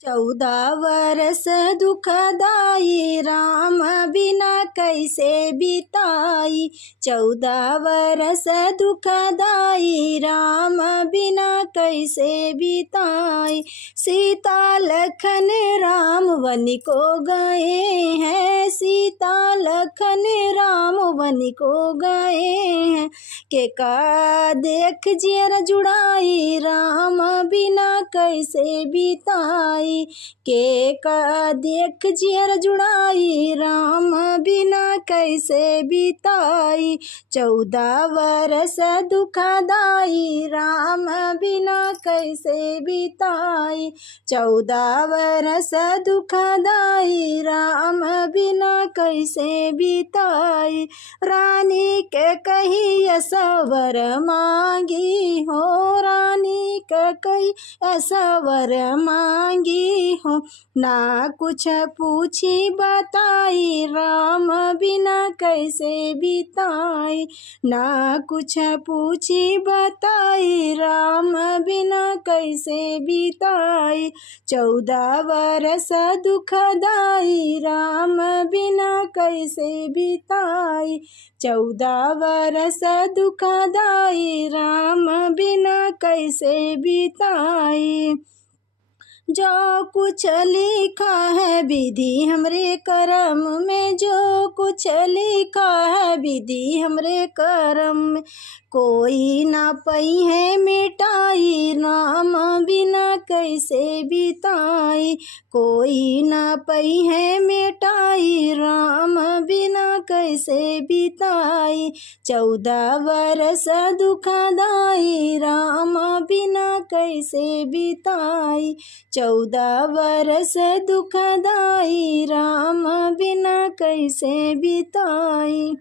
14 वर्ष दुखदाई राम बिना कैसे बिताई। 14 वर्ष दुखदाई राम बिना कैसे बिताई। सीता लखन राम वन को गए हैं। सीता लखन राम वन को गए हैं। के का देख जियर जुड़ाई राम बिना कैसे बिताई। के का देख जियर जुड़ाई राम बिना कैसे बिताई। 14 वर्ष दुखदाई राम बिना कैसे बिताई। 14 वर्ष दुखदाई राम बिना कैसे बिताई। रानी के कही असवर मांगी हो। रानी के कही असवर मांगी हो। ना कुछ पूछी बताई राम बिना कैसे बिताई। ना कुछ पूछी बताई राम बिना कैसे बिताई। 14 वर्ष दुखदाई राम बिना कैसे बिताई। 14 वर्ष दुखदाई राम बिना कैसे बिताई। जो कुछ लिखा है विधि हमरे करम में। जो कुछ लिखा है विधि हमरे करम में। कोई ना पई है मिटाई राम बिना कैसे बिताई। कोई ना पई है मिटाई राम बिना कैसे बिताई। 14 वर्ष दुखदाई राम बिना कैसे बिताई। 14 वर्ष दुखदाई राम बिना कैसे बिताई।